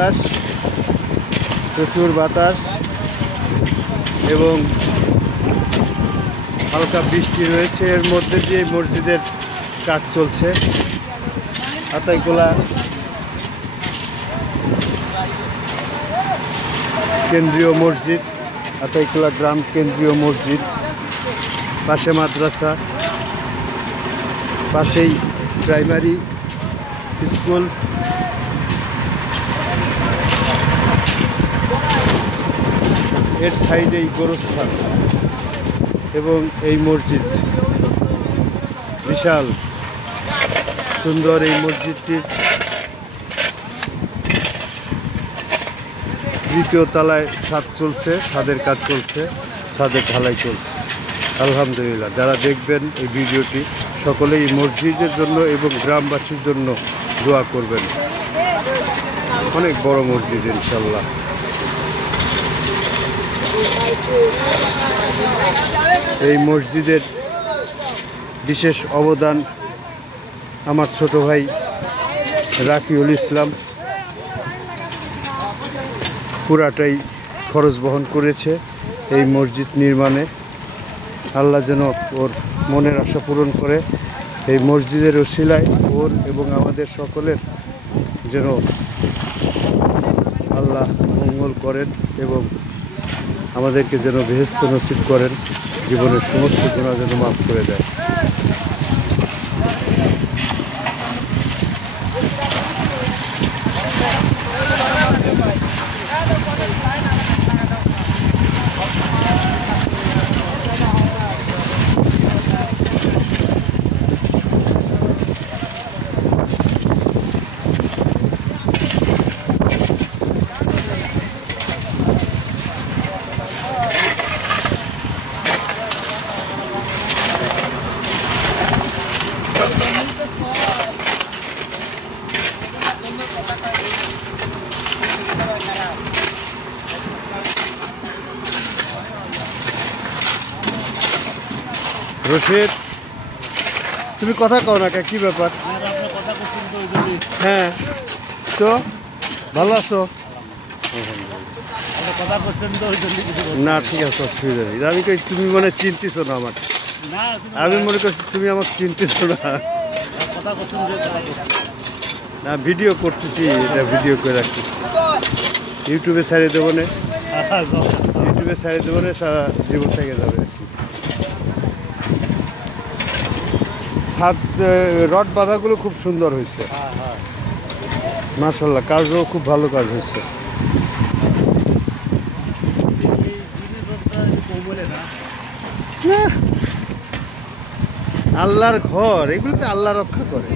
বাতাস, প্রচুর বাতাস এবং হালকা বৃষ্টি রয়েছে। এর মধ্যে দিয়ে মসজিদের কাজ চলছে। আতাইকুলা কেন্দ্রীয় মসজিদ, আতাইকুলা গ্রাম কেন্দ্রীয় মসজিদ, পাশে মাদ্রাসা, পাশেই প্রাইমারি স্কুল। এর সাইডেই গোরস্থান এবং এই মসজিদ বিশাল সুন্দর। এই মসজিদটির দ্বিতীয় তলায় ছাদ চলছে, ছাদের কাজ চলছে, ছাদের ঢালাই চলছে। আলহামদুলিল্লাহ, যারা দেখবেন এই ভিডিওটি সকলেই মসজিদের জন্য এবং গ্রামবাসীর জন্য দোয়া করবেন। অনেক বড় মসজিদ ইনশাল্লাহ। এই মসজিদের বিশেষ অবদান আমার ছোট ভাই রাকিউল ইসলাম পুরাটাই খরচ বহন করেছে এই মসজিদ নির্মাণে। আল্লাহ যেন ওর মনের আশা পূরণ করে। এই মসজিদের ওসিলায় ওর এবং আমাদের সকলের যেন আল্লাহ মঙ্গল করেন এবং আমাদেরকে যেন বেহেশত নসিব করেন, জীবনের সমস্ত গুনাহ যেন মাফ করে দেয়। রশিদ, তুমি কথা কও না, কি ব্যাপার? হ্যাঁ, তো ভালো আছো? না, ঠিক আছে, অসুবিধা নেই। আমি কই তুমি মনে চিনতেছ না আমার, আমি মনে করছি তুমি আমাকে চিনতেছ না। না, ভিডিও করতেছি, এটা ভিডিও করে রাখছি, ইউটিউবে ছাড়িয়ে দেবো না, ইউটিউবে ছাড়িয়ে দেবো না, সারা জীবন থেকে যাবে আর কি। ছাদ রড বাঁধাগুলো খুব সুন্দর হয়েছে, মাশাআল্লাহ, কাজও খুব ভালো কাজ হয়েছে। আল্লাহর ঘর, এগুলোকে আল্লাহ রক্ষা করে।